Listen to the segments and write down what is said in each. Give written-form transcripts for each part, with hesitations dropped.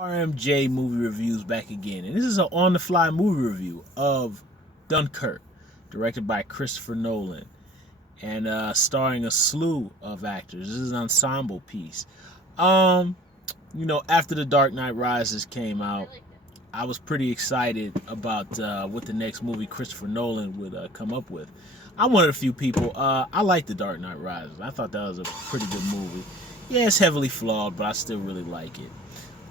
RMJ movie reviews back again, and this is an on-the-fly movie review of Dunkirk, directed by Christopher Nolan, and starring a slew of actors. This is an ensemble piece. Um, after The Dark Knight Rises came out, I was pretty excited about what the next movie Christopher Nolan would come up with. I'm one of the few people. I like The Dark Knight Rises. I thought that was a pretty good movie. Yeah, it's heavily flawed, but I still really like it.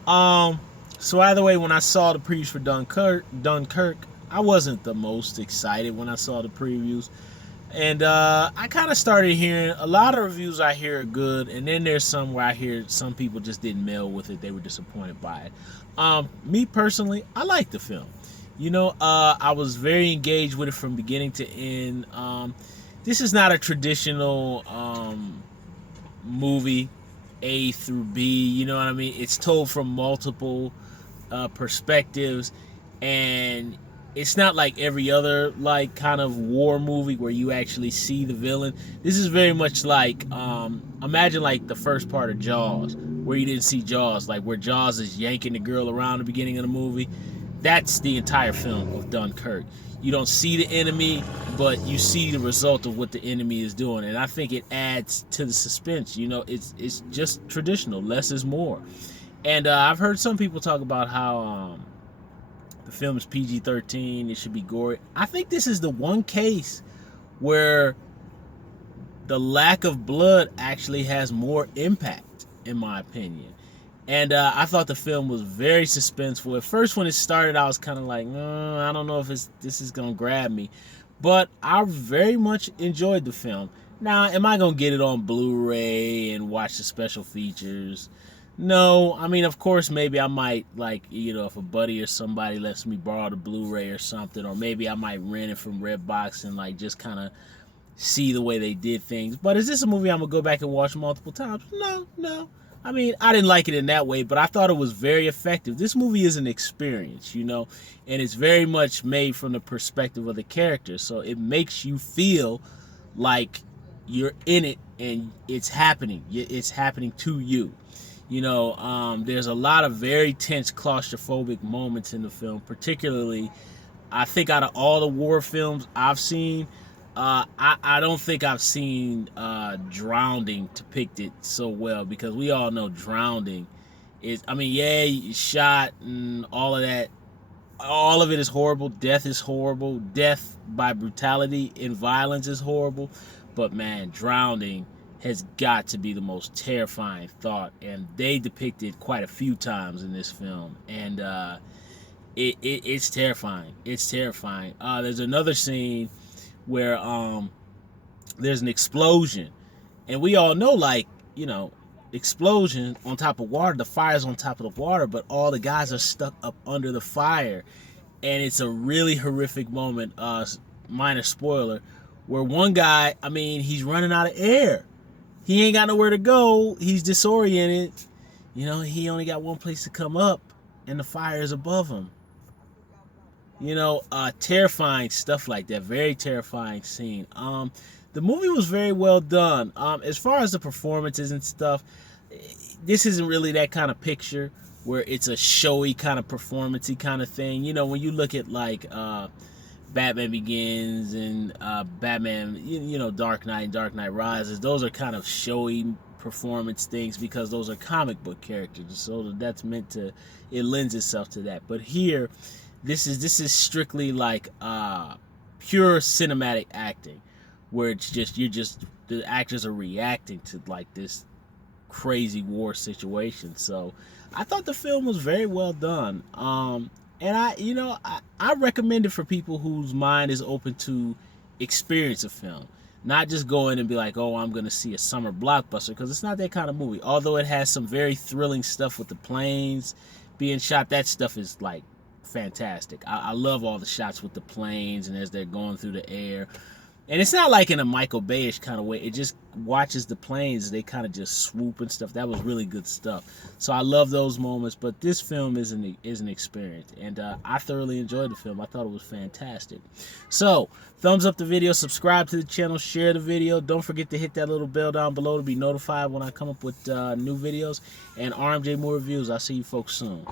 Um, so either way, when I saw the previews for Dunkirk, I wasn't the most excited when I saw the previews, and I kind of started hearing a lot of reviews. I hear are good, and then there's some where I hear some people just didn't meld with it; they were disappointed by it. Me personally, I like the film. I was very engaged with it from beginning to end. This is not a traditional movie A through B. You know what I mean? It's told from multiple perspectives, and it's not like every other like kind of war movie where you actually see the villain. This is very much like imagine like the first part of Jaws, where you didn't see Jaws, like where Jaws is yanking the girl around the beginning of the movie. That's the entire film of Dunkirk. You don't see the enemy, but you see the result of what the enemy is doing, and I think it adds to the suspense. It's just traditional. Less is more. And I've heard some people talk about how the film is PG-13. It should be gory. I think this is the one case where the lack of blood actually has more impact, in my opinion. And I thought the film was very suspenseful. At first, when it started, I was kind of like, I don't know if this is going to grab me. But I very much enjoyed the film. Now, am I going to get it on Blu-ray and watch the special features? No. I mean, of course, maybe I might, like, if a buddy or somebody lets me borrow the Blu-ray or something. Or maybe I might rent it from Redbox and, like, just kind of see the way they did things. But is this a movie I'm going to go back and watch multiple times? No. I mean, I didn't like it in that way, but I thought it was very effective. This movie is an experience, and it's very much made from the perspective of the characters. So it makes you feel like you're in it and it's happening. It's happening to you. There's a lot of very tense, claustrophobic moments in the film, particularly, I think out of all the war films I've seen, I don't think I've seen Drowning depicted so well, because we all know Drowning is, I mean, yeah, shot and all of that. All of it is horrible. Death is horrible. Death by brutality and violence is horrible. But man, Drowning has got to be the most terrifying thought, and they depict it quite a few times in this film. And it's terrifying. It's terrifying. There's another scene where there's an explosion, and we all know, like, explosion on top of water, the fire's on top of the water, but all the guys are stuck up under the fire, and it's a really horrific moment, minor spoiler, where one guy, I mean, he's running out of air. He ain't got nowhere to go. He's disoriented. He only got one place to come up, and the fire is above him. Terrifying stuff like that. Very terrifying scene. The movie was very well done. As far as the performances and stuff, this isn't really that kind of picture where it's a showy kind of performance-y kind of thing. When you look at like Batman Begins and Batman, Dark Knight and Dark Knight Rises, those are kind of showy performance things because those are comic book characters. So that's meant to, it lends itself to that. But here, this is strictly like pure cinematic acting, where it's just the actors are reacting to like this crazy war situation. So I thought the film was very well done. And I recommend it for people whose mind is open to experience a film, not just go in and be like, oh, I'm gonna see a summer blockbuster, because it's not that kind of movie. Although it has some very thrilling stuff with the planes being shot, that stuff is like fantastic. I love all the shots with the planes and as they're going through the air. And it's not like in a Michael Bayish kind of way. It just watches the planes. They kind of just swoop and stuff. That was really good stuff. So I love those moments. But this film is an experience. And I thoroughly enjoyed the film. I thought it was fantastic. So thumbs up the video. Subscribe to the channel. Share the video. Don't forget to hit that little bell down below to be notified when I come up with new videos. And RMJ More Reviews. I'll see you folks soon.